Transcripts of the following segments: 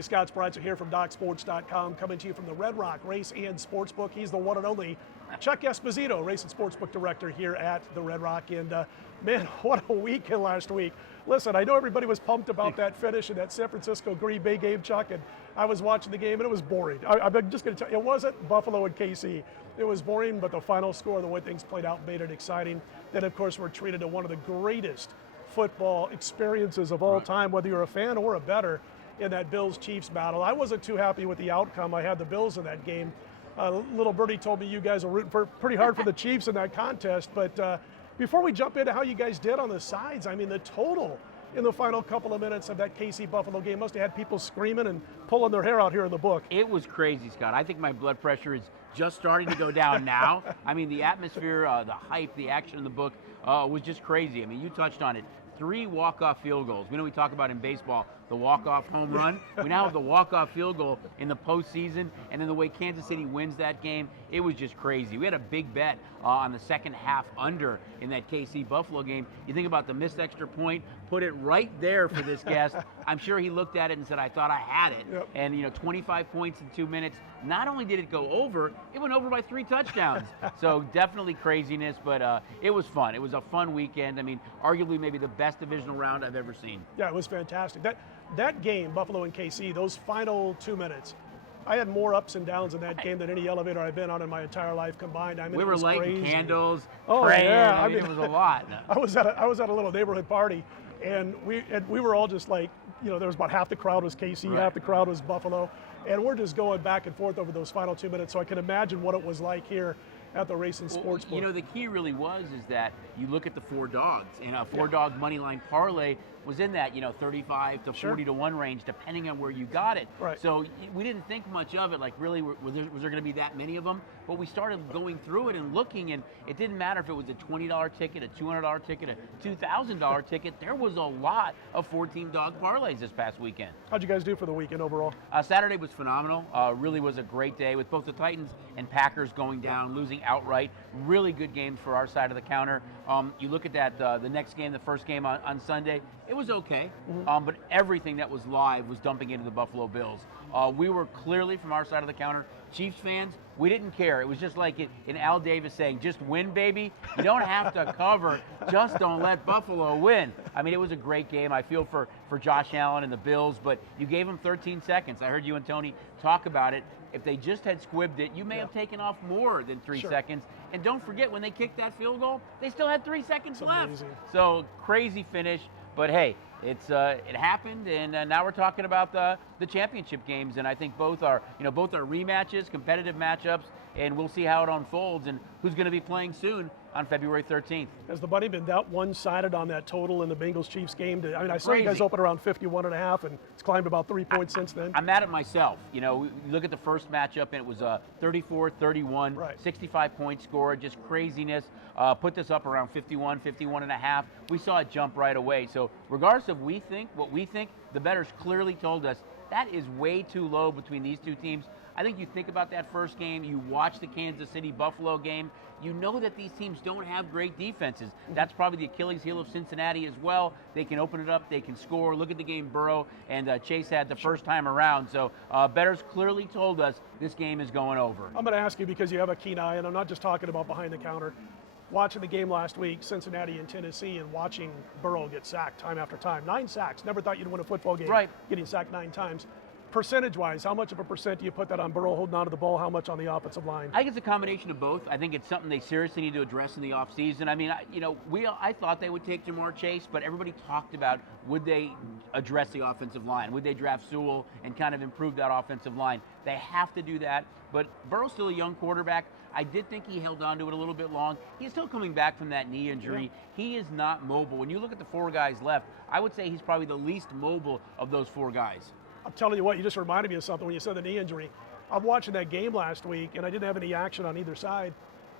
everybody. Scott Spreitzer here from DocSports.com, coming to you from the Red Rock Race and Sportsbook. He's the one and only Chuck Esposito, Race and Sportsbook Director here at the Red Rock. And man, what a weekend last week. Listen, I know everybody was pumped about that finish in that San Francisco Green Bay game, Chuck, and I was watching the game and it was boring. I'm just going to tell you, it wasn't Buffalo and KC. It was boring, but the final score, the way things played out, made it exciting. Then, of course, we're treated to one of the greatest football experiences of all time, whether you're a fan or a bettor, in that Bills-Chiefs battle. I wasn't too happy with the outcome. I had the Bills in that game. Little birdie told me you guys are rooting pretty hard for the Chiefs in that contest. But before we jump into how you guys did on the sides, I mean, the total in the final couple of minutes of that KC-Buffalo game must have had people screaming and pulling their hair out here in the book. It was crazy, Scott. I think my blood pressure is just starting to go down now. I mean, the atmosphere, the hype, the action in the book was just crazy. I mean, you touched on it. 3 walk-off field goals. We know we talk about in baseball the walk-off home run. We now have the walk-off field goal in the postseason, and then the way Kansas City wins that game, it was just crazy. We had a big bet on the second half under in that KC-Buffalo game. You think about the missed extra point, put it right there for this guest. I'm sure he looked at it and said, I thought I had it. Yep. And, you know, 25 points in 2 minutes. Not only did it go over, it went over by 3 touchdowns. So definitely craziness, but it was fun. It was a fun weekend. I mean, arguably maybe the best divisional round I've ever seen. Yeah, it was fantastic. That game, Buffalo and KC, those final 2 minutes, I had more ups and downs in that game than any elevator I've been on in my entire life combined. I mean, we were lighting candles, praying. Yeah. I mean, it was a lot. I was at a little neighborhood party, and we were all just like, you know, there was about half the crowd was KC, half the crowd was Buffalo, and we're just going back and forth over those final 2 minutes. So I can imagine what it was like here at the Race and Sportsbook. You know, the key really was is that you look at the 4 dogs, and a 4-dog money line parlay was in that, you know, 35 to 40 to 1 range, depending on where you got it. Right. So we didn't think much of it, like really, was there going to be that many of them? But we started going through it and looking, and it didn't matter if it was a $20 ticket, a $200 ticket, a $2,000 ticket. There was a lot of 14-dog parlays this past weekend. How'd you guys do for the weekend overall? Saturday was phenomenal. Really was a great day with both the Titans and Packers going down, losing outright. Really good games for our side of the counter. You look at that, the next game, the first game on Sunday, it was okay, but everything that was live was dumping into the Buffalo Bills. We were clearly, from our side of the counter, Chiefs fans, we didn't care. It was just like in Al Davis saying, just win, baby. You don't have to cover, just don't let Buffalo win. I mean, it was a great game. I feel for Josh Allen and the Bills, but you gave them 13 seconds. I heard you and Tony talk about it. If they just had squibbed it, you may have taken off more than 3 seconds. And don't forget, when they kicked that field goal, they still had 3 seconds left. Amazing. So crazy finish, but hey, it happened, and now we're talking about the championship games, and I think both are rematches, competitive matchups, and we'll see how it unfolds and who's going to be playing soon on February 13th. Has the money been that one-sided on that total in the Bengals-Chiefs game? I mean, I saw you guys open around 51.5, and it's climbed about 3 points since then. I'm mad at myself. You know, you look at the first matchup, and it was 34-31, 65-point score, just craziness. Put this up around 51.5. We saw it jump right away. So regardless of what we think, the bettors clearly told us that is way too low between these two teams. I think you think about that first game, you watch the Kansas City-Buffalo game, you know that these teams don't have great defenses. That's probably the Achilles heel of Cincinnati as well. They can open it up, they can score. Look at the game Burrow and Chase had the first time around. So bettors clearly told us this game is going over. I'm going to ask you, because you have a keen eye, and I'm not just talking about behind the counter. Watching the game last week, Cincinnati and Tennessee, and watching Burrow get sacked time after time. 9 sacks. Never thought you'd win a football game getting sacked 9 times. Percentage-wise, how much of a percent do you put that on Burrow holding on to the ball? How much on the offensive line? I think it's a combination of both. I think it's something they seriously need to address in the offseason. I mean, I thought they would take Jamar Chase, but everybody talked about would they address the offensive line? Would they draft Sewell and kind of improve that offensive line? They have to do that, but Burrow's still a young quarterback. I did think he held on to it a little bit long. He's still coming back from that knee injury. He is not mobile. When you look at the 4 guys left, I would say he's probably the least mobile of those 4 guys. I'm telling you what, you just reminded me of something when you said the knee injury. I'm watching that game last week, and I didn't have any action on either side.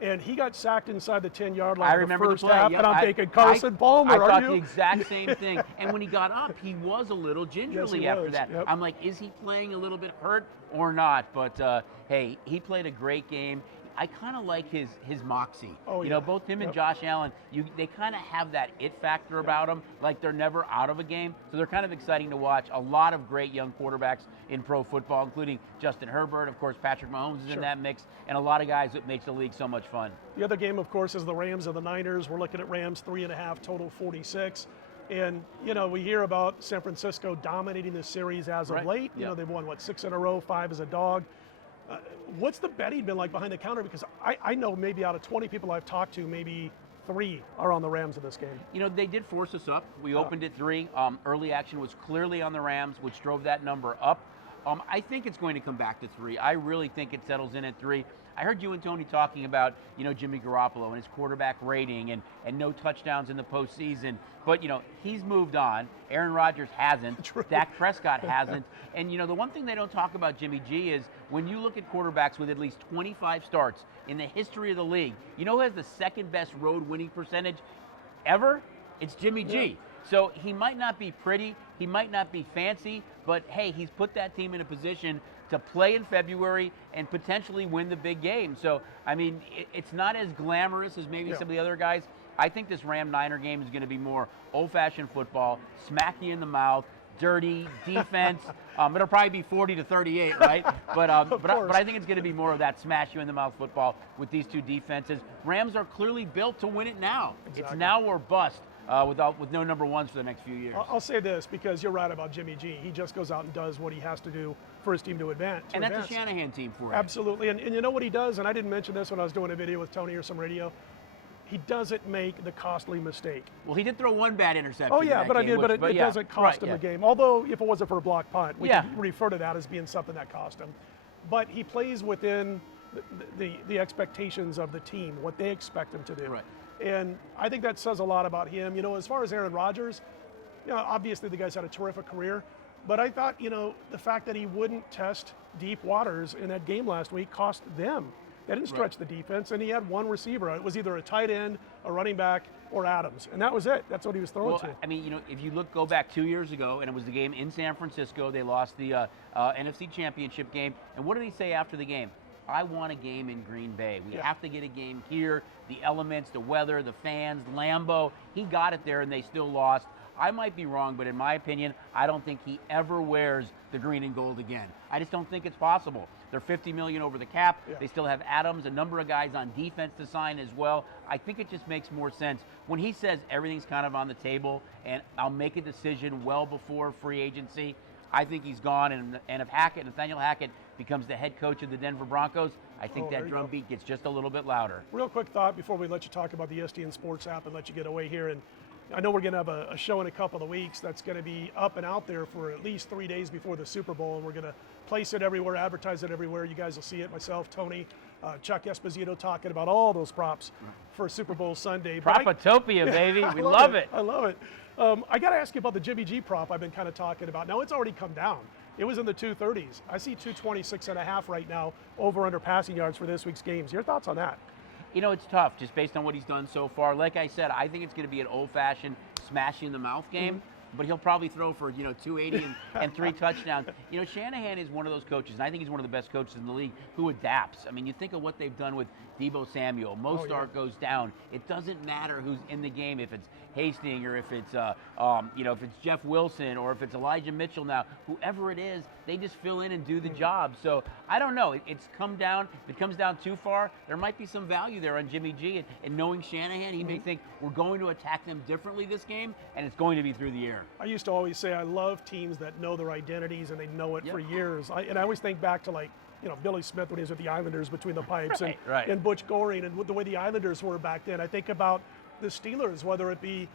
And he got sacked inside the 10-yard line. I remember the play. Half, and I'm thinking, Carson Palmer, I thought the exact same thing. And when he got up, he was a little gingerly after that. Yep. I'm like, is he playing a little bit hurt or not? But, hey, he played a great game. I kind of like his moxie. Oh, you yeah. know, both him and Josh Allen, they kind of have that it factor about them, like they're never out of a game. So they're kind of exciting to watch. A lot of great young quarterbacks in pro football, including Justin Herbert. Of course, Patrick Mahomes is in that mix, and a lot of guys that makes the league so much fun. The other game, of course, is the Rams and the Niners. We're looking at Rams 3.5, total 46. And, you know, we hear about San Francisco dominating this series as of late. You know, they've won, 6 in a row, 5 as a dog. What's the betting been like behind the counter? Because I know maybe out of 20 people I've talked to, maybe 3 are on the Rams in this game. You know, they did force us up. We opened at 3. Early action was clearly on the Rams, which drove that number up. I think it's going to come back to 3. I really think it settles in at 3. I heard you and Tony talking about, you know, Jimmy Garoppolo and his quarterback rating and no touchdowns in the postseason. But, you know, he's moved on. Aaron Rodgers hasn't. True. Dak Prescott hasn't. And, you know, the one thing they don't talk about Jimmy G is when you look at quarterbacks with at least 25 starts in the history of the league, you know who has the second best road winning percentage ever? It's Jimmy G. So he might not be pretty, he might not be fancy, but hey, he's put that team in a position to play in February and potentially win the big game. So, I mean, it's not as glamorous as maybe some of the other guys. I think this Ram-Niner game is going to be more old-fashioned football, smack you in the mouth, dirty defense. It'll probably be 40-38, right? But I think it's going to be more of that smash you in the mouth football with these two defenses. Rams are clearly built to win it now. Exactly. It's now or bust. With no number ones for the next few years. I'll say this, because you're right about Jimmy G. He just goes out and does what he has to do for his team to advance. And that's a Shanahan team for him. Absolutely. And you know what he does, and I didn't mention this when I was doing a video with Tony or some radio, he doesn't make the costly mistake. Well, he did throw one bad interception. Oh, yeah, but game, it doesn't cost him the game. Although, if it wasn't for a block punt, we can refer to that as being something that cost him. But he plays within the expectations of the team, what they expect him to do. Right. And I think that says a lot about him. You know, as far as Aaron Rodgers, you know, obviously the guy's had a terrific career, but I thought, you know, the fact that he wouldn't test deep waters in that game last week cost them. They didn't stretch the defense, and he had one receiver. It was either a tight end, a running back, or Adams, and that was it. That's what he was throwing to. I mean, you know, if you go back 2 years ago, and it was the game in San Francisco, they lost the NFC Championship game, and what did he say after the game? I want a game in Green Bay. We have to get a game here. The elements, the weather, the fans, Lambeau. He got it there, and they still lost. I might be wrong, but in my opinion, I don't think he ever wears the green and gold again. I just don't think it's possible. They're $50 million over the cap. They still have Adams, a number of guys on defense to sign as well. I think it just makes more sense when he says everything's kind of on the table, and I'll make a decision well before free agency. I think he's gone, and if Nathaniel Hackett becomes the head coach of the Denver Broncos, I think that drum beat gets just a little bit louder. Real quick thought before we let you talk about the ESPN Sports app and let you get away here. And I know we're going to have a show in a couple of weeks that's going to be up and out there for at least 3 days before the Super Bowl, and we're going to place it everywhere, advertise it everywhere. You guys will see it. Myself, Tony, Chuck Esposito talking about all those props for Super Bowl Sunday. Propotopia, baby. We love it. I love it. I got to ask you about the Jimmy G prop I've been kind of talking about. Now, it's already come down. It was in the 230s. I see 226.5 right now, over under passing yards for this week's games. Your thoughts on that? You know, it's tough just based on what he's done so far. Like I said, I think it's going to be an old-fashioned smashing the mouth game. But he'll probably throw for, 280 and 3 touchdowns. You know, Shanahan is one of those coaches, and I think he's one of the best coaches in the league, who adapts. I mean, you think of what they've done with Deebo Samuel. Mostert goes down. It doesn't matter who's in the game, if it's Hastings or if it's, if it's Jeff Wilson or if it's Elijah Mitchell now. Whoever it is, they just fill in and do the job. So I don't know. It's come down. If it comes down too far, there might be some value there on Jimmy G. And knowing Shanahan, he may think we're going to attack them differently this game, and it's going to be through the air. I used to always say I love teams that know their identities and they know it for years. I always think back to Billy Smith when he was with the Islanders between the pipes and Butch Goring and the way the Islanders were back then. I think about the Steelers, whether it be,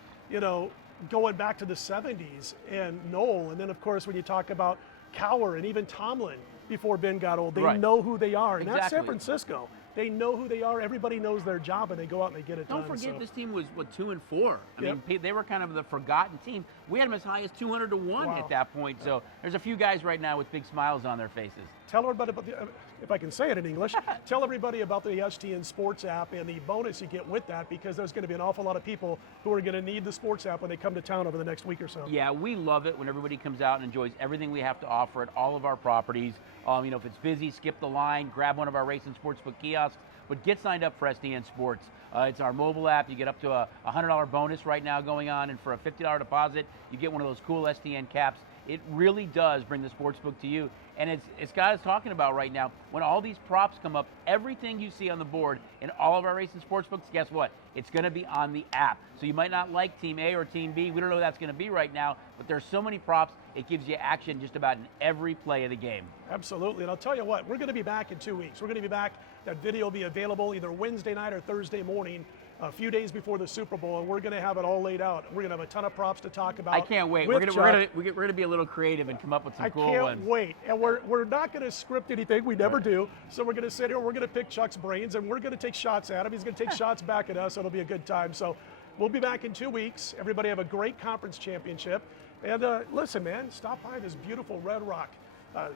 going back to the 70s and Noel. And then, of course, when you talk about Cowher and even Tomlin before Ben got old, they know who they are. And that's San Francisco. They know who they are. Everybody knows their job, and they go out and they get it done. Don't forget, this team was, 2-4. I mean, they were kind of the forgotten team. We had them as high as 200-1 at that point. So there's a few guys right now with big smiles on their faces. Tell everybody about if I can say it in English, tell everybody about the STN Sports app and the bonus you get with that, because there's going to be an awful lot of people who are going to need the Sports app when they come to town over the next week or so. Yeah, we love it when everybody comes out and enjoys everything we have to offer at all of our properties. If it's busy, skip the line, grab one of our race and sportsbook kiosks. but get signed up for SDN Sports. It's our mobile app. You get up to a $100 bonus right now going on, and for a $50 deposit, you get one of those cool SDN caps. It really does bring the sportsbook to you. And it's got us talking about right now, when all these props come up, everything you see on the board in all of our racing sportsbooks, guess what? It's going to be on the app. So you might not like Team A or Team B. We don't know who that's going to be right now, but there's so many props, it gives you action just about in every play of the game. Absolutely. And I'll tell you what, we're going to be back in 2 weeks. We're going to be back. That video will be available either Wednesday night or Thursday morning, a few days before the Super Bowl, and we're going to have it all laid out. We're going to have a ton of props to talk about. I can't wait. We're going to be a little creative and come up with some cool ones. I can't wait. And we're not going to script anything. We never do. So we're going to sit here. We're going to pick Chuck's brains, and we're going to take shots at him. He's going to take shots back at us. It'll be a good time. So we'll be back in 2 weeks. Everybody have a great conference championship. And listen, man, stop by this beautiful Red Rock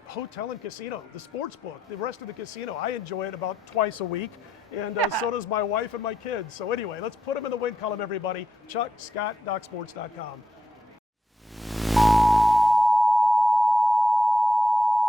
hotel and casino, the sports book, the rest of the casino. I enjoy it about twice a week, and so does my wife and my kids. So anyway, let's put them in the win column, everybody. Chuck, Scott, DocSports.com.